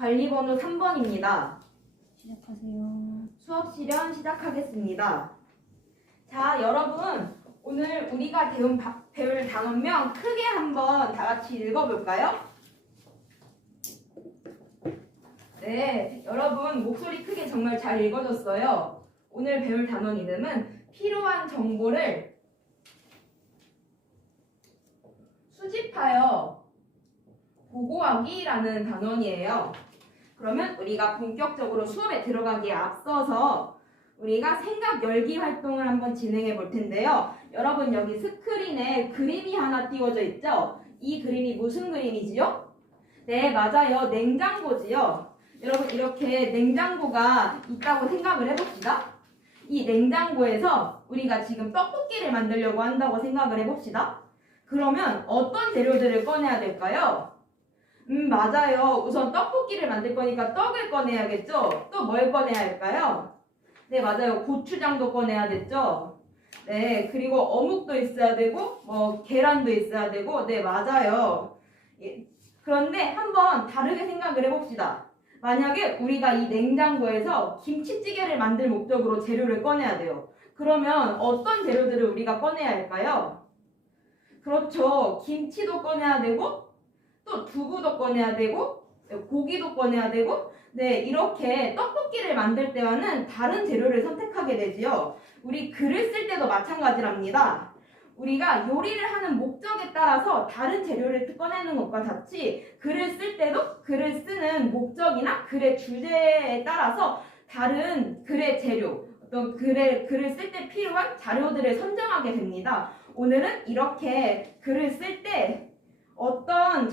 관리번호 3번입니다. 시작하세요. 수업 실현 시작하겠습니다. 자, 여러분, 오늘 우리가 배울 단원명 크게 한번 다 같이 읽어볼까요? 네, 여러분 목소리 크게 정말 잘 읽어줬어요. 오늘 배울 단원 이름은 필요한 정보를 수집하여 보고하기라는 단원이에요. 그러면 우리가 본격적으로 수업에 들어가기에 앞서서 우리가 생각 열기 활동을 한번 진행해 볼 텐데요. 여러분 여기 스크린에 그림이 하나 띄워져 있죠? 이 그림이 무슨 그림이지요? 네, 맞아요. 냉장고지요. 여러분 이렇게 냉장고가 있다고 생각을 해봅시다. 이 냉장고에서 우리가 지금 떡볶이를 만들려고 한다고 생각을 해봅시다. 그러면 어떤 재료들을 꺼내야 될까요? 맞아요. 우선 떡볶이를 만들 거니까 떡을 꺼내야겠죠? 또 뭘 꺼내야 할까요? 네, 맞아요. 고추장도 꺼내야겠죠? 네, 그리고 어묵도 있어야 되고, 계란도 있어야 되고, 네, 맞아요. 예. 그런데 한번 다르게 생각을 해봅시다. 만약에 우리가 이 냉장고에서 김치찌개를 만들 목적으로 재료를 꺼내야 돼요. 그러면 어떤 재료들을 우리가 꺼내야 할까요? 그렇죠. 김치도 꺼내야 되고, 또 두부도 꺼내야 되고, 고기도 꺼내야 되고, 네, 이렇게 떡볶이를 만들 때와는 다른 재료를 선택하게 되지요. 우리 글을 쓸 때도 마찬가지랍니다. 우리가 요리를 하는 목적에 따라서 다른 재료를 꺼내는 것과 같이 글을 쓸 때도 글을 쓰는 목적이나 글의 주제에 따라서 다른 글의 재료, 어떤 글을 쓸 때 필요한 자료들을 선정하게 됩니다. 오늘은 이렇게 글을 쓸 때 어떤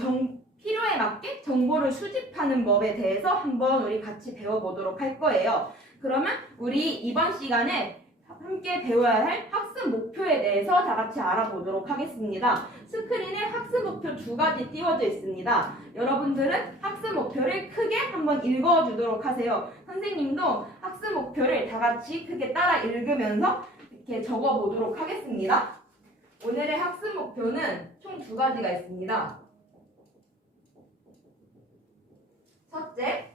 필요에 맞게 정보를 수집하는 법에 대해서 한번 우리 같이 배워보도록 할 거예요. 그러면 우리 이번 시간에 함께 배워야 할 학습 목표에 대해서 다 같이 알아보도록 하겠습니다. 스크린에 학습 목표 2가지 띄워져 있습니다. 여러분들은 학습 목표를 크게 한번 읽어주도록 하세요. 선생님도 학습 목표를 다 같이 크게 따라 읽으면서 이렇게 적어보도록 하겠습니다. 오늘의 학습 목표는 총 2가지가 있습니다. 첫째,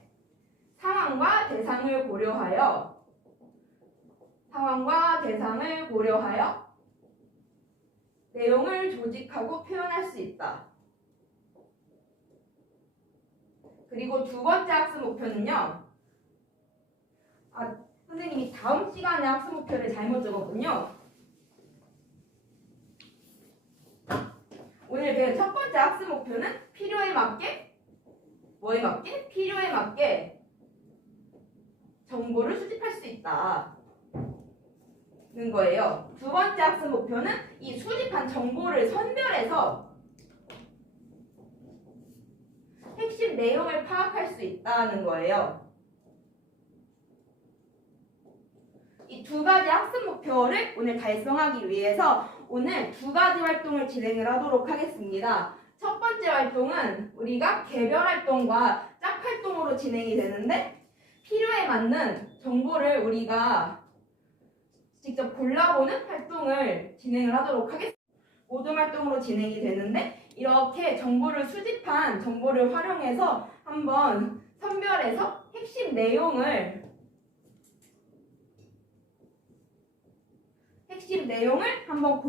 상황과 대상을 고려하여 내용을 조직하고 표현할 수 있다. 그리고 2번째 학습 목표는요. 선생님이 다음 시간에 학습 목표를 잘못 적었군요. 오늘 배운 첫 번째 학습 목표는 필요에 맞게 필요에 맞게 정보를 수집할 수 있다는 거예요. 2번째 학습 목표는 이 수집한 정보를 선별해서 핵심 내용을 파악할 수 있다는 거예요. 이 2가지 학습 목표를 오늘 달성하기 위해서 오늘 2가지 활동을 진행을 하도록 하겠습니다. 첫 번째 활동은 우리가 개별 활동과 짝 활동으로 진행이 되는데 필요에 맞는 정보를 우리가 직접 골라보는 활동을 진행을 하도록 하겠습니다. 모든 활동으로 진행이 되는데 이렇게 정보를 수집한 정보를 활용해서 한번 선별해서 핵심 내용을 한번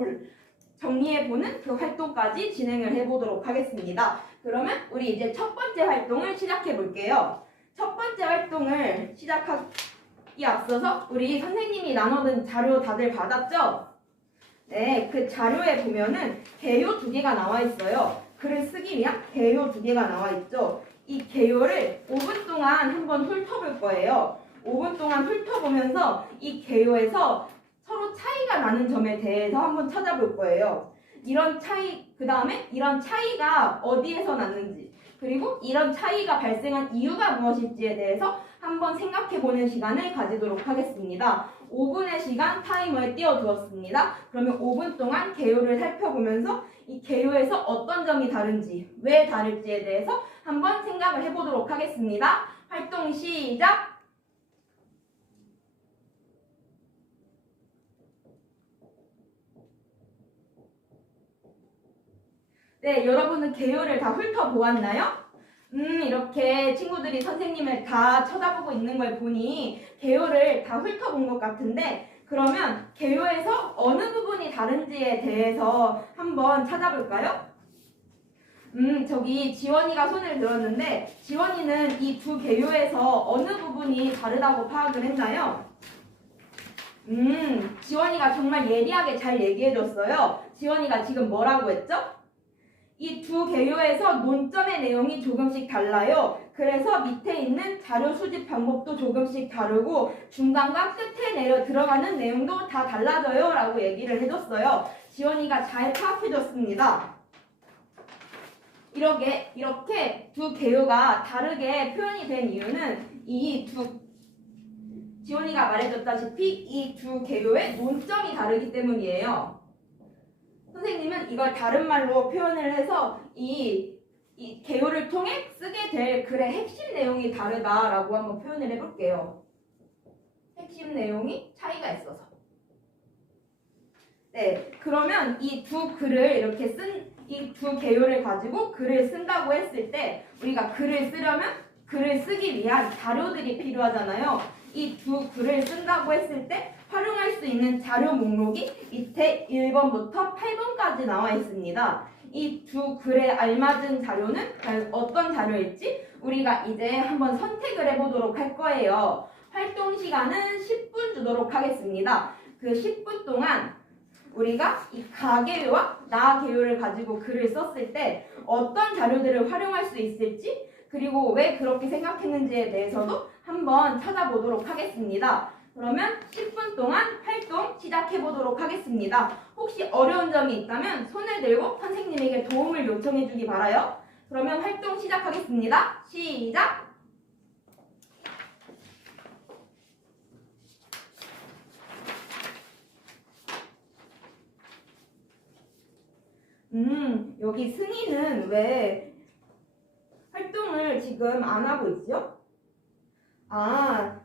정리해보는 그 활동까지 진행을 해보도록 하겠습니다. 그러면 우리 이제 첫 번째 활동을 시작해 볼게요. 첫 번째 활동을 시작하기 앞서서 우리 선생님이 나눠준 자료 다들 받았죠? 네, 그 자료에 보면은 개요 2개가 나와 있어요. 글을 쓰기 위한 개요 2개가 나와 있죠. 이 개요를 5분 동안 한번 훑어볼 거예요. 5분 동안 훑어보면서 이 개요에서 서로 차이가 나는 점에 대해서 한번 찾아볼 거예요. 그 다음에 이런 차이가 어디에서 났는지, 그리고 이런 차이가 발생한 이유가 무엇일지에 대해서 한번 생각해보는 시간을 가지도록 하겠습니다. 5분의 시간 타이머에 띄워두었습니다. 그러면 5분 동안 개요를 살펴보면서 이 개요에서 어떤 점이 다른지, 왜 다를지에 대해서 한번 생각을 해보도록 하겠습니다. 활동 시작! 네, 여러분은 개요를 다 훑어보았나요? 이렇게 친구들이 선생님을 다 쳐다보고 있는 걸 보니 개요를 다 훑어본 것 같은데 그러면 개요에서 어느 부분이 다른지에 대해서 한번 찾아볼까요? 저기 지원이가 손을 들었는데 지원이는 이 두 개요에서 어느 부분이 다르다고 파악을 했나요? 지원이가 정말 예리하게 잘 얘기해줬어요. 지원이가 지금 뭐라고 했죠? 이 두 개요에서 논점의 내용이 조금씩 달라요. 그래서 밑에 있는 자료 수집 방법도 조금씩 다르고 중간과 끝에 내려 들어가는 내용도 다 달라져요 라고 얘기를 해줬어요. 지원이가 잘 파악해줬습니다. 이렇게 두 개요가 다르게 표현이 된 이유는 지원이가 말해줬다시피 이 두 개요의 논점이 다르기 때문이에요. 선생님은 이걸 다른 말로 표현을 해서 이 개요를 통해 쓰게 될 글의 핵심 내용이 다르다라고 한번 표현을 해볼게요. 핵심 내용이 차이가 있어서. 네, 그러면 이 두 글을 이렇게 이 두 개요를 가지고 글을 쓴다고 했을 때 우리가 글을 쓰려면 글을 쓰기 위한 자료들이 필요하잖아요. 이 두 글을 쓴다고 했을 때 활용할 수 있는 자료 목록이 밑에 1번부터 8번까지 나와 있습니다. 이 두 글에 알맞은 자료는 과연 어떤 자료일지 우리가 이제 한번 선택을 해보도록 할 거예요. 활동 시간은 10분 주도록 하겠습니다. 그 10분 동안 우리가 이 가계요와 나계요를 가지고 글을 썼을 때 어떤 자료들을 활용할 수 있을지 그리고 왜 그렇게 생각했는지에 대해서도 한번 찾아보도록 하겠습니다. 그러면 10분 동안 활동 시작해보도록 하겠습니다. 혹시 어려운 점이 있다면 손을 들고 선생님에게 도움을 요청해주기 바라요. 그러면 활동 시작하겠습니다. 시작! 여기 승희는 왜 활동을 지금 안 하고 있죠?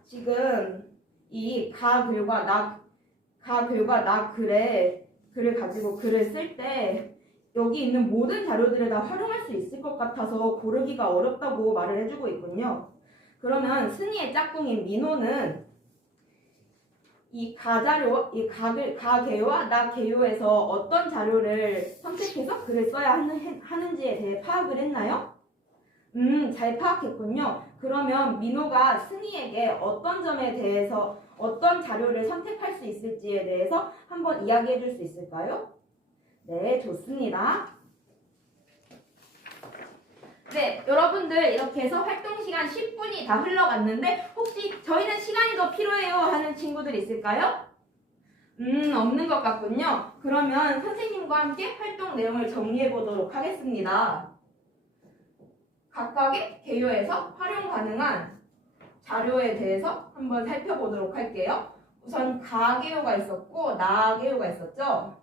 지금 이 가글과 나 글을 가지고 글을 쓸 때 여기 있는 모든 자료들을 다 활용할 수 있을 것 같아서 고르기가 어렵다고 말을 해주고 있군요. 그러면 승희의 짝꿍인 민호는 이 가계요와 나계요에서 어떤 자료를 선택해서 글을 써야 하는지에 대해 파악을 했나요? 잘 파악했군요. 그러면 민호가 승희에게 어떤 점에 대해서 어떤 자료를 선택할 수 있을지에 대해서 한번 이야기해 줄 수 있을까요? 네, 좋습니다. 네, 여러분들 이렇게 해서 활동 시간 10분이 다 흘러갔는데 혹시 저희는 시간이 더 필요해요 하는 친구들 있을까요? 없는 것 같군요. 그러면 선생님과 함께 활동 내용을 정리해 보도록 하겠습니다. 각각의 개요에서 활용 가능한 자료에 대해서 한번 살펴보도록 할게요. 우선 가계요가 있었고 나계요가 있었죠.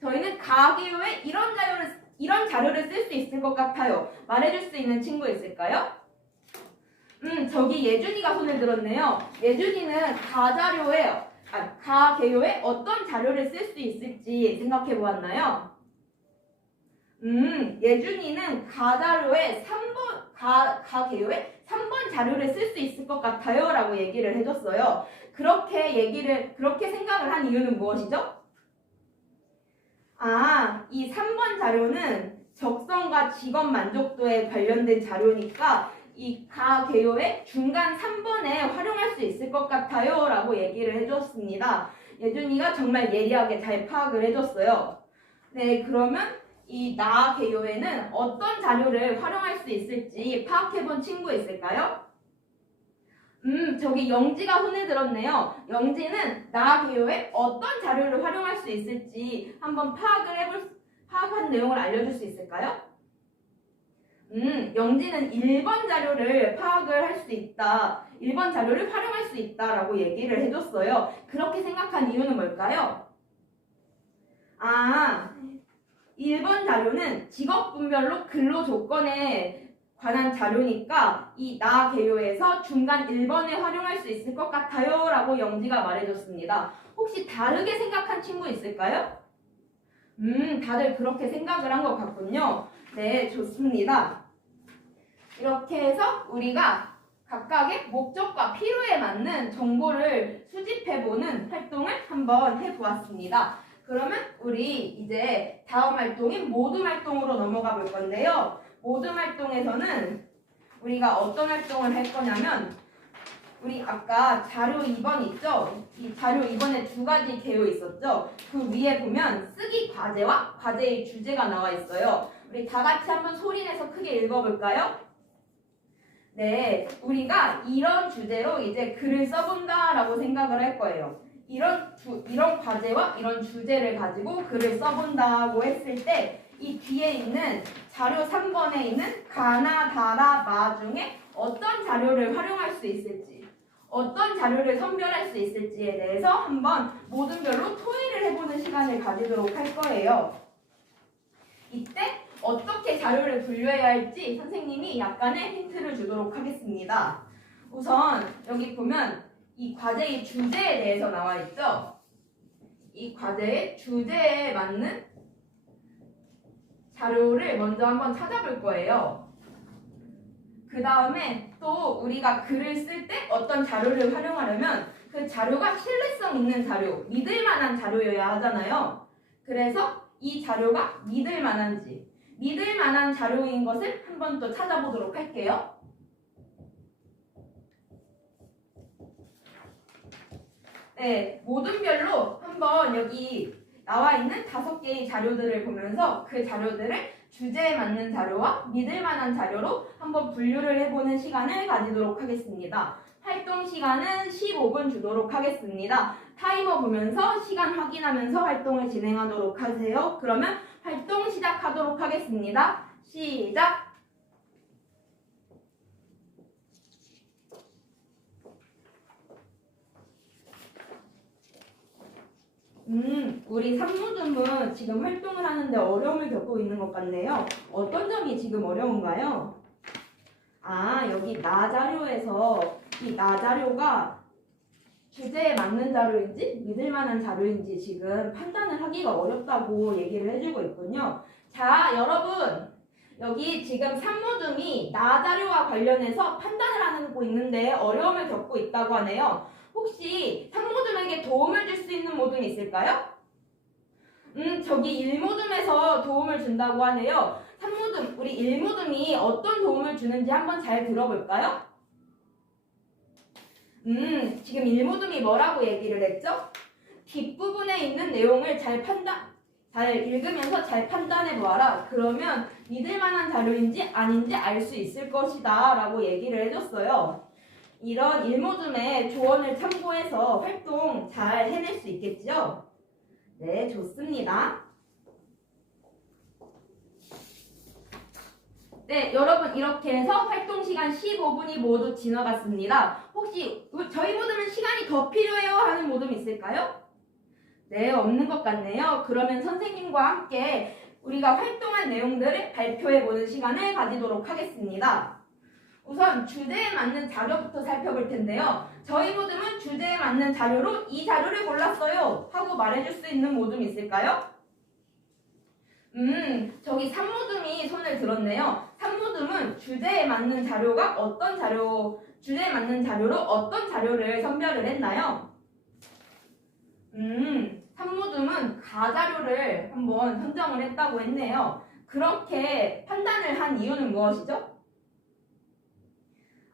저희는 가계요에 이런 자료를 쓸 수 있을 것 같아요. 말해줄 수 있는 친구 있을까요? 저기 예준이가 손을 들었네요. 예준이는 가계요에 어떤 자료를 쓸 수 있을지 생각해 보았나요? 예준이는 가계요에 3번 자료를 쓸 수 있을 것 같아요 라고 얘기를 해줬어요. 그렇게 생각을 한 이유는 무엇이죠? 이 3번 자료는 적성과 직업 만족도에 관련된 자료니까 이 가계요의 중간 3번에 활용할 수 있을 것 같아요 라고 얘기를 해줬습니다. 예준이가 정말 예리하게 잘 파악을 해줬어요. 네, 그러면 이 나계요에는 어떤 자료를 활용할 수 있을지 파악해본 친구 있을까요? 저기 영지가 손을 들었네요. 영지는 나계요에 어떤 자료를 활용할 수 있을지 한번 파악한 내용을 알려줄 수 있을까요? 영지는 1번 자료를 파악을 할 수 있다. 1번 자료를 활용할 수 있다라고 얘기를 해줬어요. 그렇게 생각한 이유는 뭘까요? 1번 자료는 직업 분별로 근로 조건에 관한 자료니까 이 나계요에서 중간 1번에 활용할 수 있을 것 같아요 라고 영지가 말해줬습니다. 혹시 다르게 생각한 친구 있을까요? 다들 그렇게 생각을 한 것 같군요. 네, 좋습니다. 이렇게 해서 우리가 각각의 목적과 필요에 맞는 정보를 수집해보는 활동을 한번 해보았습니다. 그러면 우리 이제 다음 활동인 모둠 활동으로 넘어가 볼 건데요. 모둠 활동에서는 우리가 어떤 활동을 할 거냐면 우리 아까 자료 2번 있죠? 이 자료 2번에 두 가지 되어 있었죠? 그 위에 보면 쓰기 과제와 과제의 주제가 나와 있어요. 우리 다 같이 한번 소리내서 크게 읽어볼까요? 네, 우리가 이런 주제로 이제 글을 써본다라고 생각을 할 거예요. 이런 과제와 이런 주제를 가지고 글을 써본다고 했을 때 이 뒤에 있는 자료 3번에 있는 가나, 다라, 마 중에 어떤 자료를 활용할 수 있을지, 어떤 자료를 선별할 수 있을지에 대해서 한번 모둠별로 토의를 해보는 시간을 가지도록 할 거예요. 이때 어떻게 자료를 분류해야 할지 선생님이 약간의 힌트를 주도록 하겠습니다. 우선 여기 보면 이 과제의 주제에 대해서 나와 있죠? 이 과제의 주제에 맞는 자료를 먼저 한번 찾아볼 거예요. 그 다음에 또 우리가 글을 쓸 때 어떤 자료를 활용하려면 그 자료가 신뢰성 있는 자료, 믿을 만한 자료여야 하잖아요. 그래서 이 자료가 믿을 만한지, 믿을 만한 자료인 것을 한번 또 찾아보도록 할게요. 네, 모둠별로 한번 여기 나와 있는 5개의 자료들을 보면서 그 자료들을 주제에 맞는 자료와 믿을 만한 자료로 한번 분류를 해보는 시간을 가지도록 하겠습니다. 활동 시간은 15분 주도록 하겠습니다. 타이머 보면서 시간 확인하면서 활동을 진행하도록 하세요. 그러면 활동 시작하도록 하겠습니다. 시작! 우리 산모듬은 지금 활동을 하는데 어려움을 겪고 있는 것 같네요. 어떤 점이 지금 어려운가요? 아, 여기 나 자료에서 이 나 자료가 주제에 맞는 자료인지 믿을 만한 자료인지 지금 판단을 하기가 어렵다고 얘기를 해주고 있군요. 자, 여러분. 여기 지금 산모듬이 나 자료와 관련해서 판단을 하고 있는데 어려움을 겪고 있다고 하네요. 혹시 산모듬에게 도움을 줄 수 있는 모둠이 있을까요? 저기 1모둠에서 도움을 준다고 하네요. 산모듬, 우리 1모둠이 어떤 도움을 주는지 한번 잘 들어볼까요? 지금 1모둠이 뭐라고 얘기를 했죠? 뒷부분에 있는 내용을 잘 읽으면서 잘 판단해 보아라. 그러면 믿을 만한 자료인지 아닌지 알 수 있을 것이다 라고 얘기를 해줬어요. 이런 1모둠의 조언을 참고해서 활동 잘 해낼 수 있겠죠? 네, 좋습니다. 네, 여러분 이렇게 해서 활동 시간 15분이 모두 지나갔습니다. 혹시 저희 모둠은 시간이 더 필요해요 하는 모둠 있을까요? 네, 없는 것 같네요. 그러면 선생님과 함께 우리가 활동한 내용들을 발표해보는 시간을 가지도록 하겠습니다. 우선 주제에 맞는 자료부터 살펴볼 텐데요. 저희 모둠은 주제에 맞는 자료로 이 자료를 골랐어요 하고 말해줄 수 있는 모둠 있을까요? 저기 산모둠이 손을 들었네요. 산모둠은 주제에 맞는 자료가 주제에 맞는 자료로 어떤 자료를 선별을 했나요? 산모둠은 가자료를 한번 선정을 했다고 했네요. 그렇게 판단을 한 이유는 무엇이죠?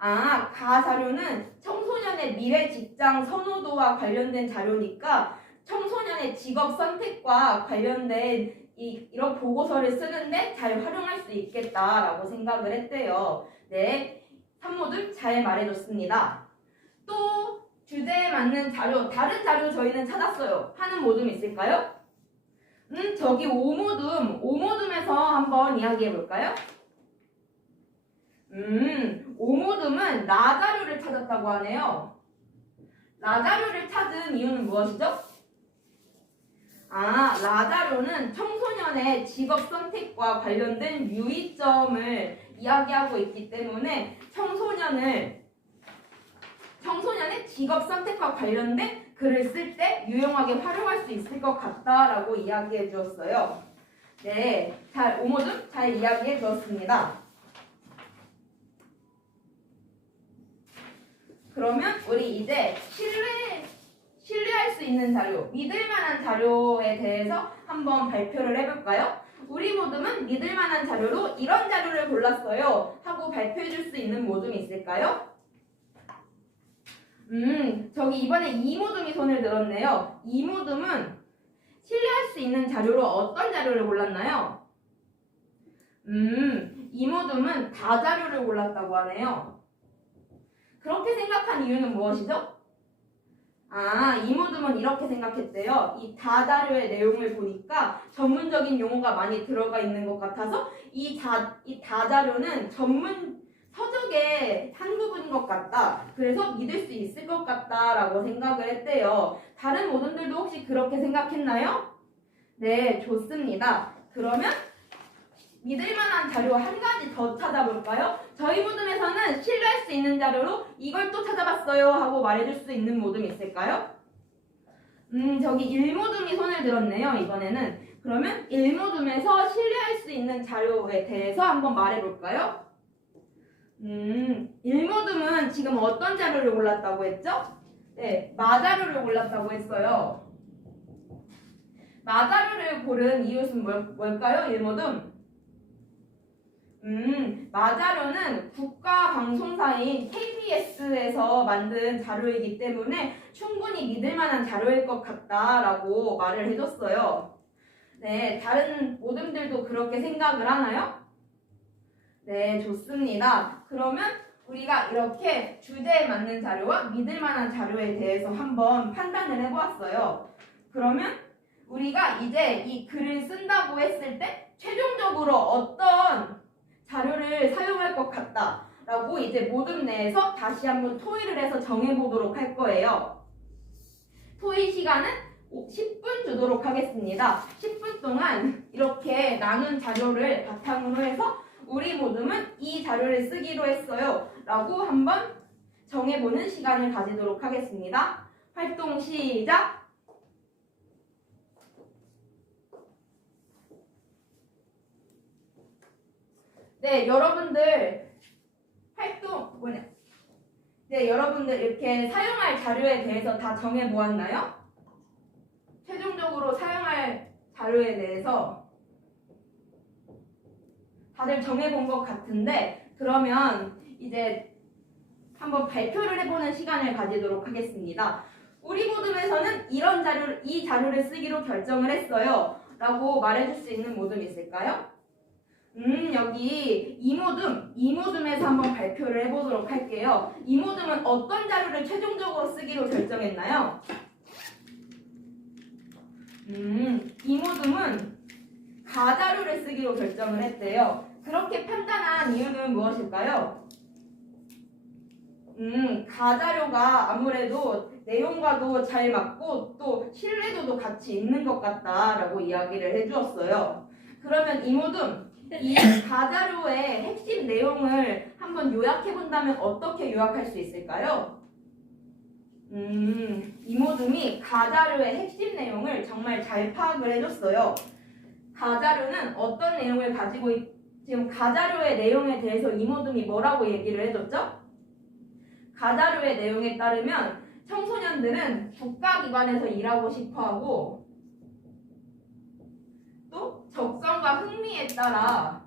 아, 가자료는 청소년의 미래 직장 선호도와 관련된 자료니까 청소년의 직업 선택과 관련된 이런 보고서를 쓰는데 잘 활용할 수 있겠다라고 생각을 했대요. 네, 산모들 잘 말해줬습니다. 또 주제에 맞는 자료, 다른 자료 저희는 찾았어요. 하는 모둠 있을까요? 저기 오모둠에서 한번 이야기해볼까요? 오모둠은 나 자료를 찾았다고 하네요. 나 자료를 찾은 이유는 무엇이죠? 아, 나 자료는 청소년의 직업 선택과 관련된 유의점을 이야기하고 있기 때문에 청소년의 직업 선택과 관련된 글을 쓸 때 유용하게 활용할 수 있을 것 같다라고 이야기해 주었어요. 네, 오모둠 잘 이야기해 주었습니다. 그러면 우리 이제 신뢰할 수 있는 자료, 믿을 만한 자료에 대해서 한번 발표를 해볼까요? 우리 모둠은 믿을 만한 자료로 이런 자료를 골랐어요 하고 발표해 줄 수 있는 모둠이 있을까요? 저기 이번에 이모둠이 손을 들었네요. 이모둠은 신뢰할 수 있는 자료로 어떤 자료를 골랐나요? 이모둠은 다자료를 골랐다고 하네요. 그렇게 생각한 이유는 무엇이죠? 이모둠은 이렇게 생각했대요. 이 다자료의 내용을 보니까 전문적인 용어가 많이 들어가 있는 것 같아서 이 다자료는 전문 서적의 한 부분인 것 같다. 그래서 믿을 수 있을 것 같다라고 생각을 했대요. 다른 모둠들도 혹시 그렇게 생각했나요? 네, 좋습니다. 그러면 믿을 만한 자료 한 가지 더 찾아볼까요? 저희 모둠에서는 신뢰할 수 있는 자료로 이걸 또 찾아봤어요 하고 말해줄 수 있는 모둠 있을까요? 저기 1모둠이 손을 들었네요. 이번에는. 그러면 1모둠에서 신뢰할 수 있는 자료에 대해서 한번 말해볼까요? 1모둠은 지금 어떤 자료를 골랐다고 했죠? 네, 마자료를 골랐다고 했어요. 마자료를 고른 이유는 뭘까요? 1모둠? 마자료는 국가방송사인 KBS에서 만든 자료이기 때문에 충분히 믿을 만한 자료일 것 같다라고 말을 해줬어요. 네, 다른 모둠들도 그렇게 생각을 하나요? 네, 좋습니다. 그러면 우리가 이렇게 주제에 맞는 자료와 믿을 만한 자료에 대해서 한번 판단을 해보았어요. 그러면 우리가 이제 이 글을 쓴다고 했을 때 최종적으로 어떤 자료를 사용할 것 같다라고 이제 모둠 내에서 다시 한번 토의를 해서 정해보도록 할 거예요. 토의 시간은 10분 주도록 하겠습니다. 10분 동안 이렇게 나눈 자료를 바탕으로 해서 우리 모둠은 이 자료를 쓰기로 했어요 라고 한번 정해보는 시간을 가지도록 하겠습니다. 활동 시작! 네, 여러분들 여러분들 이렇게 사용할 자료에 대해서 다 정해보았나요? 최종적으로 사용할 자료에 대해서 다들 정해본 것 같은데 그러면 이제 한번 발표를 해보는 시간을 가지도록 하겠습니다. 우리 모둠에서는 이 자료를 쓰기로 결정을 했어요 라고 말해줄 수 있는 모둠이 있을까요? 여기 이모둠에서 한번 발표를 해보도록 할게요. 이모둠은 어떤 자료를 최종적으로 쓰기로 결정했나요? 이모둠은 가자료를 쓰기로 결정을 했대요. 그렇게 판단한 이유는 무엇일까요? 가자료가 아무래도 내용과도 잘 맞고 또 신뢰도도 같이 있는 것 같다라고 이야기를 해주었어요. 그러면 이모둠 이 가자료의 핵심 내용을 한번 요약해본다면 어떻게 요약할 수 있을까요? 이모둠이 가자료의 핵심 내용을 정말 잘 파악을 해줬어요. 가자료는 어떤 내용을 가지고 지금 가자료의 내용에 대해서 이모둠이 뭐라고 얘기를 해줬죠? 가자료의 내용에 따르면 청소년들은 국가기관에서 일하고 싶어하고 또 적성과 흥미에 따라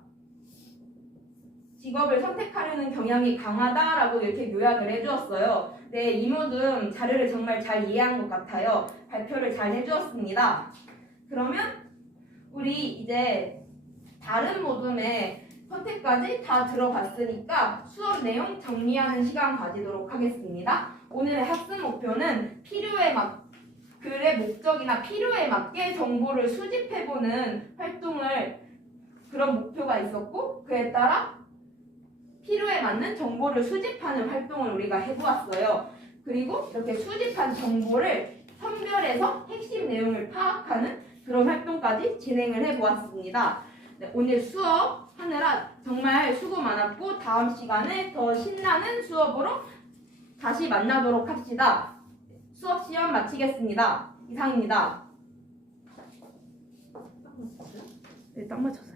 직업을 선택하려는 경향이 강하다라고 이렇게 요약을 해주었어요. 네, 이모둠 자료를 정말 잘 이해한 것 같아요. 발표를 잘 해주었습니다. 그러면 우리 이제 다른 모둠의 선택까지 다 들어봤으니까 수업 내용 정리하는 시간 가지도록 하겠습니다. 오늘의 학습 목표는 글의 목적이나 필요에 맞게 정보를 수집해보는 그런 목표가 있었고 그에 따라 필요에 맞는 정보를 수집하는 활동을 우리가 해보았어요. 그리고 이렇게 수집한 정보를 선별해서 핵심 내용을 파악하는 그런 활동까지 진행을 해보았습니다. 네, 오늘 수업 하느라 정말 수고 많았고 다음 시간에 더 신나는 수업으로 다시 만나도록 합시다. 수업 시험 마치겠습니다. 이상입니다. 네, 딱 맞췄어요.